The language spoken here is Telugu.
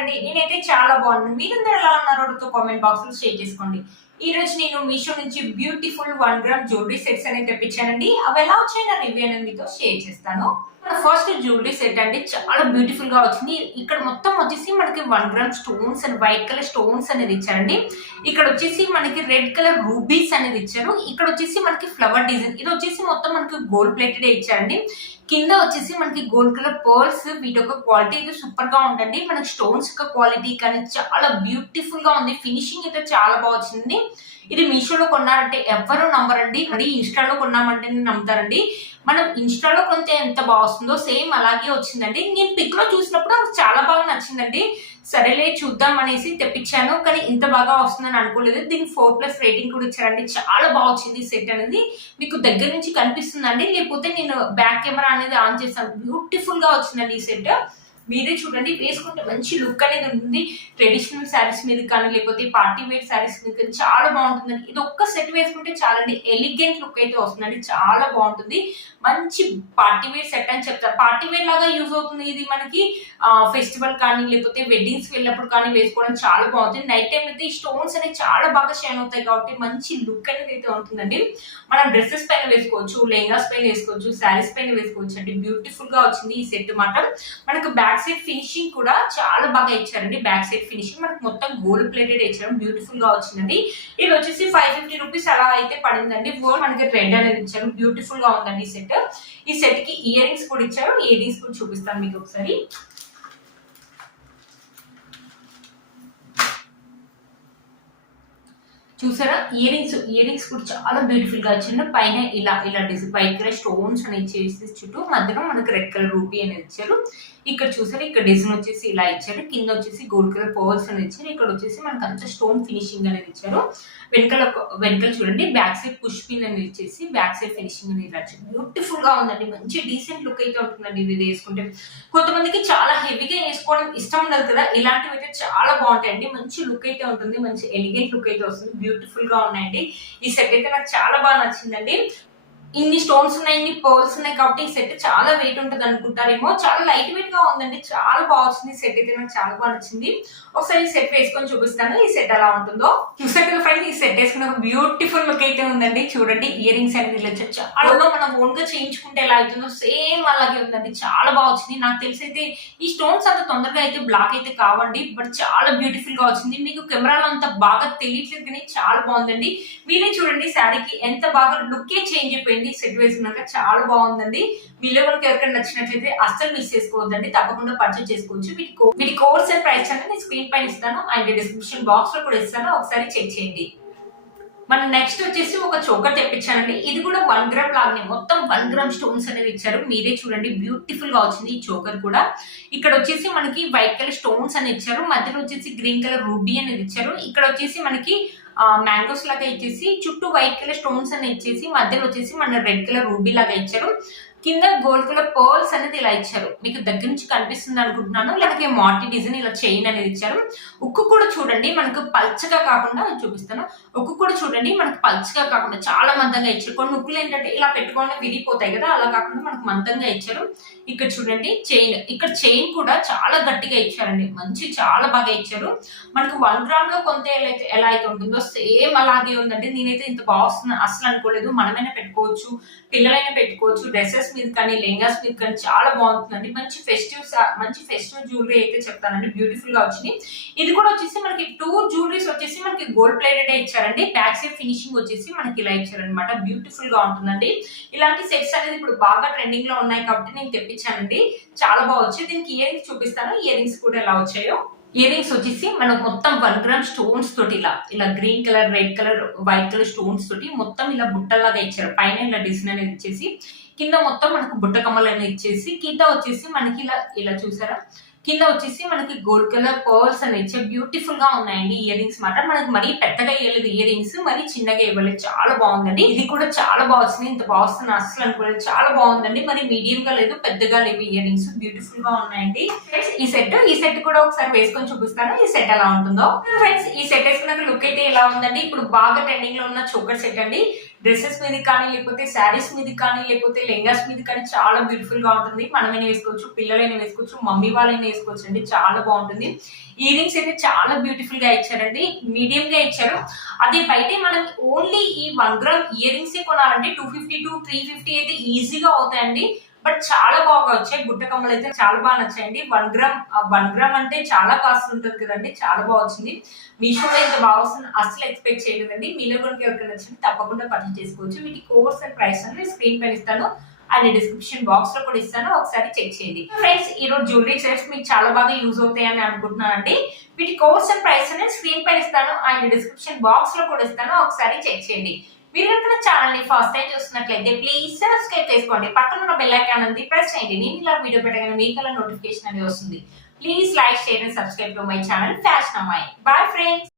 ఉన్నారండి? నేనైతే చాలా బాగున్నాను. మీరందరూ ఎలా ఉన్నారో కామెంట్ బాక్స్ లో షేర్ చేసుకోండి. ఈ రోజు నేను మీషో నుంచి బ్యూటిఫుల్ 1 గ్రామ్ జ్యువెలరీ సెట్స్ అనేది తెప్పించానండి. అవి ఎలా వచ్చాయి నా రివ్యూ అనేది మీతో షేర్ చేస్తాను. ఫస్ట్ జ్యువెలరీ సెట్ అండి, చాలా బ్యూటిఫుల్ గా వచ్చింది. ఇక్కడ మొత్తం వచ్చేసి మనకి 1 gram stones and white colour stones అనేది ఇచ్చారండి. ఇక్కడ వచ్చేసి మనకి రెడ్ కలర్ రూబీస్ అనేది ఇచ్చారు. ఇక్కడ వచ్చేసి మనకి ఫ్లవర్ డిజైన్, ఇది వచ్చేసి మొత్తం మనకి గోల్డ్ ప్లేటెడ్ ఇచ్చారండి. కింద వచ్చేసి మనకి గోల్డ్ కలర్ పర్ల్స్, వీటి యొక్క క్వాలిటీ అయితే సూపర్ గా ఉందండి. మనకి స్టోన్స్ యొక్క క్వాలిటీ కానీ చాలా బ్యూటిఫుల్ గా ఉంది. ఫినిషింగ్ అయితే చాలా బాగా వచ్చింది. ఇది మీషోలో కొన్నారంటే ఎవరు నమ్మరండి, మరి ఇన్స్టాలో కొన్నామంటే నమ్ముతారండి. మనం ఇన్స్టాలో కొంటే ఎంత బాగా వస్తుందో సేమ్ అలాగే వచ్చిందండి. నేను పిక్ లో చూసినప్పుడు నాకు చాలా బాగా నచ్చిందండి. సరేలే చూద్దాం అనేసి తెప్పించాను, కానీ ఇంత బాగా వస్తుందని అనుకోలేదు. దీనికి 4+ రేటింగ్ కూడా ఇచ్చారండి. చాలా బాగా వచ్చింది సెట్ అనేది. మీకు దగ్గర నుంచి కనిపిస్తుందండి, లేకపోతే నేను బ్యాక్ కెమెరా అనేది ఆన్ చేస్తాను. బ్యూటిఫుల్ గా వచ్చిందండి ఈ సెట్. మీరే చూడండి, వేసుకుంటే మంచి లుక్ అనేది ఉంటుంది. ట్రెడిషనల్ శారీస్ మీద కానీ లేకపోతే పార్టీ వేర్ శారీస్ మీద కానీ చాలా బాగుంటుందండి. ఇది ఒక్క సెట్ వేసుకుంటే చాలండి, ఎలిగెంట్ లుక్ అయితే వస్తుందండి. చాలా బాగుంటుంది. మంచి పార్టీ వేర్ సెట్ అని చెప్తారు. పార్టీ వేర్ లాగా యూజ్ అవుతుంది. ఇది మనకి ఫెస్టివల్ కానీ లేకపోతే వెడ్డింగ్స్ వెళ్ళినప్పుడు కానీ వేసుకోవడం చాలా బాగుంటుంది. నైట్ టైం అయితే ఈ స్టోన్స్ అనేవి చాలా బాగా షైన్ అవుతాయి కాబట్టి మంచి లుక్ అనేది అయితే ఉంటుందండి. మనం డ్రెస్సెస్ పైన వేసుకోవచ్చు, లెహంగాస్ పైన వేసుకోవచ్చు, శారీస్ పైన వేసుకోవచ్చు అండి. బ్యూటిఫుల్ గా వచ్చింది ఈ సెట్ మాత్రం. మనకు బ్యాక్ సైడ్ ఫినిషింగ్ కూడా చాలా బాగా ఇచ్చారండి. బ్యాక్ సైడ్ ఫినిషింగ్ మనకు మొత్తం గోల్డ్ ప్లేటెడ్ ఇచ్చారు. బ్యూటిఫుల్ గా వచ్చిందండి. ఇది వచ్చేసి 550 రూపీస్ అలా అయితే పడిందండి. మనకి రెడ్ అనేది ఇచ్చారు. బ్యూటిఫుల్ గా ఉందండి ఈ సెట్. ఈ సెట్ కి ఇయర్ రింగ్స్ కూడా ఇచ్చారు. ఇయర్ రింగ్స్ కూడా చూపిస్తాను మీకు ఒకసారి. చూసారా, ఇయర్ రింగ్స్ కూడా చాలా బ్యూటిఫుల్ గా వచ్చింది. పైన ఇలా డిజైన్ వైట్ కలర్ స్టోన్స్ అనేది చేసి చుట్టూ మధ్యలో మనకి రెడ్ కలర్ రూపీ అనేది ఇచ్చారు. ఇక్కడ చూసారా, ఇక్కడ డిజైన్ వచ్చేసి ఇలా ఇచ్చారు. కింద వచ్చేసి గోల్డ్ కలర్ పర్ల్స్ అనేది ఇచ్చారు. ఇక్కడ వచ్చేసి మనకి అంతా స్టోన్ ఫినిషింగ్ అనేది ఇచ్చారు. వెనకాల చూడండి, బ్యాక్ సైడ్ పుష్ పిన్ అనేది ఇచ్చేసి బ్యాక్ సైడ్ ఫినిషింగ్ అనేది ఇలా ఇచ్చారు. బ్యూటిఫుల్ గా ఉందండి. మంచి డీసెంట్ లుక్ అయితే ఉంటుందండి ఇది వేసుకుంటే. కొంతమందికి చాలా హెవీగా వేసుకోవడం ఇష్టం ఉండదు కదా, ఇలాంటివి అయితే చాలా బాగుంటాయండి. మంచి లుక్ అయితే ఉంటుంది, మంచి ఎలిగెంట్ లుక్ అయితే వస్తుంది. బ్యూటిఫుల్ గా ఉన్నాయండి. ఈ సెట్ అయితే నాకు చాలా బాగా నచ్చిందండి. ఇన్ని స్టోన్స్ ఉన్నాయి, ఇన్ని పర్ల్స్ ఉన్నాయి కాబట్టి ఈ సెట్ చాలా వెయిట్ ఉంటుంది అనుకుంటారేమో. చాలా లైట్ వెయిట్ గా ఉందండి. చాలా బాగా వచ్చింది సెట్ అయితే, నాకు చాలా బాగా నచ్చింది. ఒకసారి ఈ సెట్ వేసుకొని చూపిస్తాను ఈ సెట్ ఎలా ఉంటుందో. చూసారు కదా ఫ్రెండ్స్, ఈ సెట్ వేసుకున్న బ్యూటిఫుల్ లుక్ అయితే ఉందండి. చూడండి, ఇయర్ రింగ్స్ అనేది ఇలా చాలా మనం ఓన్ గా చేయించుకుంటే ఎలా అవుతుందో సేమ్ అలాగే ఉందండి. చాలా బాగా వచ్చింది. నాకు తెలిసి అయితే ఈ స్టోన్స్ అంత తొందరగా అయితే బ్లాక్ అయితే కావండి, బట్ చాలా బ్యూటిఫుల్ గా వచ్చింది. మీకు కెమెరాలో అంత బాగా తెలియట్లేదు కానీ చాలా బాగుందండి. మీరే చూడండి, శారీకి ఎంత బాగా లుక్కే చేంజ్ అయిపోయింది. సెట్ వేసుకున్నాక చాలా బాగుందండి. మీలో మనకి ఎవరికైనా నచ్చినట్లయితే అస్సలు మిస్ చేసుకోవద్దండి, తప్పకుండా పర్చేస్ చేసుకోవచ్చు. వీటి కోర్స్ అండ్ ప్రైస్ అనేది నేను స్క్రీన్ పైన ఇస్తాను అండ్ డిస్క్రిప్షన్ బాక్స్ లో కూడా ఇస్తాను, ఒకసారి చెక్ చేయండి. మన నెక్స్ట్ వచ్చేసి ఒక చోకర్ తెప్పించానండి. ఇది కూడా 1 గ్రామ్ లాగానే మొత్తం 1 గ్రామ్ స్టోన్స్ అనేది ఇచ్చారు. మీరే చూడండి, బ్యూటిఫుల్ గా వచ్చింది ఈ చోకర్ కూడా. ఇక్కడ వచ్చేసి మనకి వైట్ కలర్ స్టోన్స్ అని ఇచ్చారు. మధ్యలో వచ్చేసి గ్రీన్ కలర్ రూబీ అనేది ఇచ్చారు. ఇక్కడ వచ్చేసి మనకి మ్యాంగోస్ లాగా ఇచ్చేసి చుట్టూ వైట్ కలర్ స్టోన్స్ అని ఇచ్చేసి మధ్యలో వచ్చేసి మన రెడ్ కలర్ రూబీ లాగా ఇచ్చారు. కింద గోల్డ్ కలర్ పర్ల్స్ అనేది ఇలా ఇచ్చారు. మీకు దగ్గర నుంచి కనిపిస్తుంది అనుకుంటున్నాను. లేకపోతే మాటి డిజైన్ ఇలా చైన్ అనేది ఇచ్చారు. ఉక్కు కూడా చూడండి, మనకు పల్చగా కాకుండా చూపిస్తాను. ఉక్కు కూడా చూడండి, మనకు పల్చగా కాకుండా చాలా మందంగా ఇచ్చారు. కొన్ని ఉక్కులు ఏంటంటే ఇలా పెట్టుకోవడం విరిగిపోతాయి కదా, అలా కాకుండా మనకు మందంగా ఇచ్చారు. ఇక్కడ చూడండి చైన్, ఇక్కడ చైన్ కూడా చాలా గట్టిగా ఇచ్చారండి. మంచి చాలా బాగా ఇచ్చారు. మనకు 1 గ్రామ్ లో కొంత ఎలా అయితే ఉంటుందో సేమ్ అలాగే ఉందండి. నేనైతే ఇంత బాగుంది అసలు అనుకోలేదు. మనమైనా పెట్టుకోవచ్చు, పిల్లలైనా పెట్టుకోవచ్చు, డ్రెస్సెస్ మీద కానీ లెహంగాస్ మీద కానీ చాలా బాగుంటుందండి. మంచి ఫెస్టివ్ జ్యువెలరీ అయితే చెప్తానండి. బ్యూటిఫుల్ గా వచ్చింది. ఇది కూడా వచ్చేసి మనకి 2 జ్యువెలరీస్ వచ్చేసి మనకి గోల్డ్ ప్లేటెడ్ ఇచ్చారండి. బ్యాక్ సైడ్ ఫినిషింగ్ వచ్చేసి మనకి ఇలా ఇచ్చారనమాట. బ్యూటిఫుల్ గా ఉంటుందండి. ఇలాంటి సెట్స్ అనేది ఇప్పుడు బాగా ట్రెండింగ్ లో ఉన్నాయి కాబట్టి నేను తెప్పించానండి. చాలా బాగా వచ్చి దీనికి ఇయర్ రింగ్స్ చూపిస్తాను. ఇయర్ రింగ్స్ కూడా ఎలా వచ్చాయో. ఇయర్ రింగ్స్ వచ్చేసి మనకు మొత్తం 1 గ్రామ్ స్టోన్స్ తోటి ఇలా green colour, red colour, white colour stones తోటి మొత్తం ఇలా బుట్టలాగా ఇచ్చారు. పైన ఇలా డిజైన్ అనేది ఇచ్చేసి కింద మొత్తం మనకు బుట్ట కమ్మలు అనేది ఇచ్చేసి కింద వచ్చేసి మనకి ఇలా చూసారా, కింద వచ్చేసి మనకి గోల్డ్ కలర్ పర్ల్స్ అని ఇచ్చే బ్యూటిఫుల్ గా ఉన్నాయండి ఇయర్ రింగ్స్ మాట. మనకి మరీ పెద్దగా ఇవ్వలేదు ఇయర్ రింగ్స్, మరీ చిన్నగా ఇవ్వలేదు. చాలా బాగుందండి. ఇది కూడా చాలా బాగా వచ్చింది. ఇంత బాగా వస్తుంది అసలు అనుకోలేదు. చాలా బాగుందండి. మరి మీడియం గా లేదు, పెద్దగా లేవు ఇయర్ రింగ్స్. బ్యూటిఫుల్ గా ఉన్నాయండి. ఈ సెట్ కూడా ఒకసారి వేసుకొని చూపిస్తాను ఈ సెట్ ఎలా ఉంటుందో. ఫ్రెండ్స్, ఈ సెట్ వేసుకున్నాక లుక్ అయితే ఎలా ఉందండి. ఇప్పుడు బాగా ట్రెండింగ్ లో ఉన్న చోకర్ సెట్ అండి. డ్రెస్సెస్ మీద కానీ లేకపోతే శారీస్ మీద కానీ లేకపోతే లెంగాస్ మీద కానీ చాలా బ్యూటిఫుల్ గా ఉంటుంది. మనమైనా వేసుకోవచ్చు, పిల్లలైనా వేసుకోవచ్చు, మమ్మీ వాళ్ళైనా వేసుకోవచ్చు అండి. చాలా బాగుంటుంది. ఇయర్ రింగ్స్ అయితే చాలా బ్యూటిఫుల్ గా ఇచ్చారండి, మీడియం గా ఇచ్చారు. అదే బయట మనం ఓన్లీ ఈ 1 గ్రామ్ ఇయర్ రింగ్స్ కొనాలంటే 250 to 350 అయితే ఈజీగా అవుతాయండి. బట్ చాలా బాగా వచ్చాయి. గుట్ట కమ్మలు అయితే చాలా బాగా నచ్చాయండి. 1 గ్రామ్ అంటే చాలా కాస్ట్ ఉంటుంది కదండి. చాలా బాగా వచ్చింది. మీషోలో ఇంత బాగా వస్తుంది అసలు ఎక్స్పెక్ట్ చేయలేదండి. మీలో కనుక ఎవరికైనా నచ్చింది తప్పకుండా పర్చేస్ చేసుకోవచ్చు. వీటి కోర్స్ అండ్ ప్రైస్ అనేది స్క్రీన్ పైన ఇస్తాను అండ్ డిస్క్రిప్షన్ బాక్స్ లో కూడా ఇస్తాను, ఒకసారి చెక్ చేయండి. ఫ్రెండ్స్, ఈ రోజు జ్యువెలరీ సెట్స్ మీకు చాలా బాగా యూజ్ అవుతాయని అనుకుంటున్నానండి. వీటి కోర్స్ అండ్ ప్రైస్ అనేది స్క్రీన్ పైన ఇస్తాను అండ్ డిస్క్రిప్షన్ బాక్స్ లో కూడా ఇస్తాను, ఒకసారి చెక్ చేయండి. మీరు కనుక ఛానల్ ని ఫస్ట్ టైం చూస్తున్నట్లయితే ప్లీజ్ సబ్స్క్రైబ్ చేసుకోండి. పక్కన ఉన్న బెల్ ఐకాన్ ఉంది ప్రెస్ చేయండి. నేను ఇలా వీడియో పెట్టగానే మీకు అలా నోటిఫికేషన్ అనేది వస్తుంది. Please like, share and subscribe to my channel fashion అమ్మాయి. Bye friends.